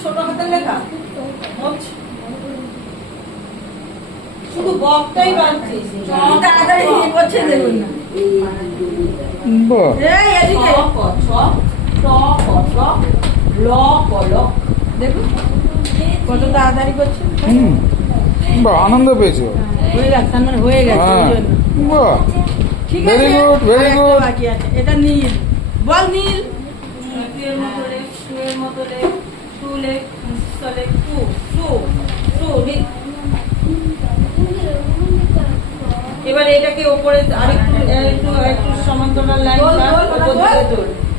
ছোট হাতের লেখা শুধু বকটাই বাঁধছিস তাড়াতাড়ি করছে দেখুন না এই এদিকে দেখুন কত তাড়াতাড়ি করছে বাহ, আনন্দ পেয়েছো। হয়ে গেছে তার মানে হয়ে গেছে হ্যাঁ। ওই জন্য। বাহ, ঠিক Very আছে good, very আরেকটা good. বাকি আছে এটা নীল বল নীল এর মতো লেখ এর মতো লেখ টু লেখ লেখ টু টু টু এবার এটাকে উপরে আরেকটু একটু একটু সমান্তরাল লাইন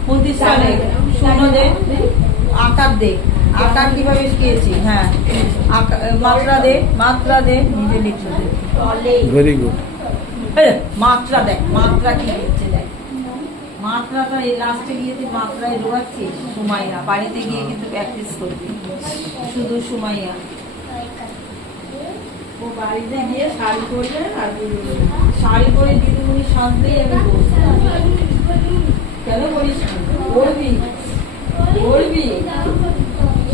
প্রতিষ্ঠানে শূন্য দে আকার দে আকার কিভাবে শিখিয়েছি হ্যাঁ মাত্রা দে নিজে লিখতে দে ভেরি গুড। মাত্রা দেখ মাত্রা কি লিখছে দেখ মাত্রাটা এই লাস্টে গিয়ে তুই মাত্রায় ঢোকাচ্ছিস সুমাইয়া বাড়িতে গিয়ে কিন্তু প্র্যাকটিস করবি শুধু সুমাইয়া ও বাড়িতে গিয়ে শাড়ি পরবে আর শাড়ি পরে দিদিমণি শান্তিই আমি বলছি কেন বলিস পড়বি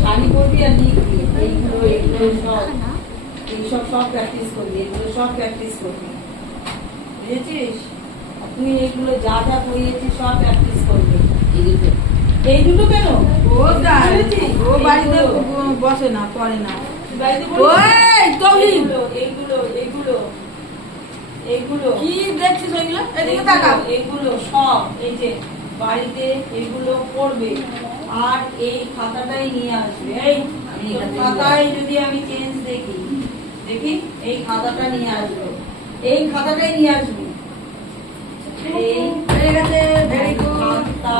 শাড়ি পরবি আর লিখবি এইসব সব প্র্যাকটিস করবি এগুলো সব প্র্যাকটিস করবি বুঝেছিস তুই এগুলো যা যা পড়িয়েছিস সব প্র্যাকটিস করবি এই দুটো কেন ও ও বাড়িতে বসে না পড়ে না বাড়িতে ওই তৌহিদ এইগুলো এইগুলো এইগুলো কি দেখছিস এগুলো এদিকে তাকা এগুলো সব এই যে বাড়িতে এগুলো পড়বে আর এই খাতাটাই নিয়ে আসবে এই খাতায় যদি আমি চেঞ্জ দেখি এই খাতাটা নিয়ে আসবো এই খাতাটাই নিয়ে আসবি এই হয়ে গেছে ভেরি গুড খাতা